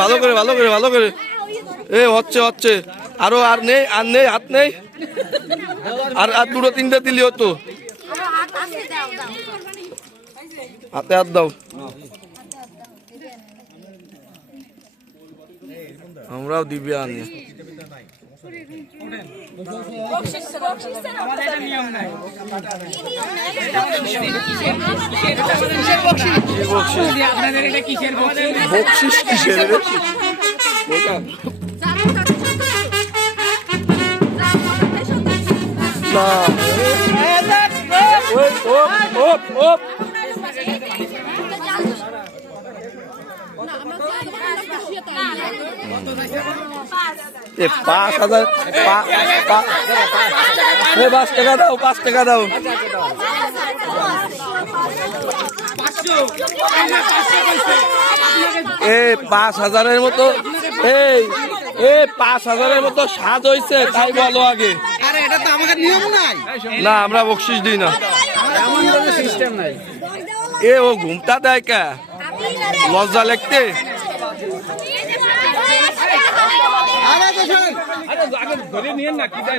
ভালো করে ভালো করে ভালো করে এ হচ্ছে হচ্ছে আরো আর নেই হাত নেই আর আর দুটো তিনটা দিলি হতো হাতে হাত দাও আমরাও দিবি আনি বকশিস কিসের না এ 5,000 5 টাকা দাও 5 টাকা দাও এ 5,000-এর মতো এই 5,000-এর মতো সাজ হয়েছে তাই বলো আগে। আরে এটা তো আমাদের নিয়ম নাই না আমরা বকশিস দিই না এমন কোনো সিস্টেম নাই এ ও ঘুমটা দেয় কে লজ্জা লাগতে আরে ধরে নিয়েন না কি দেয়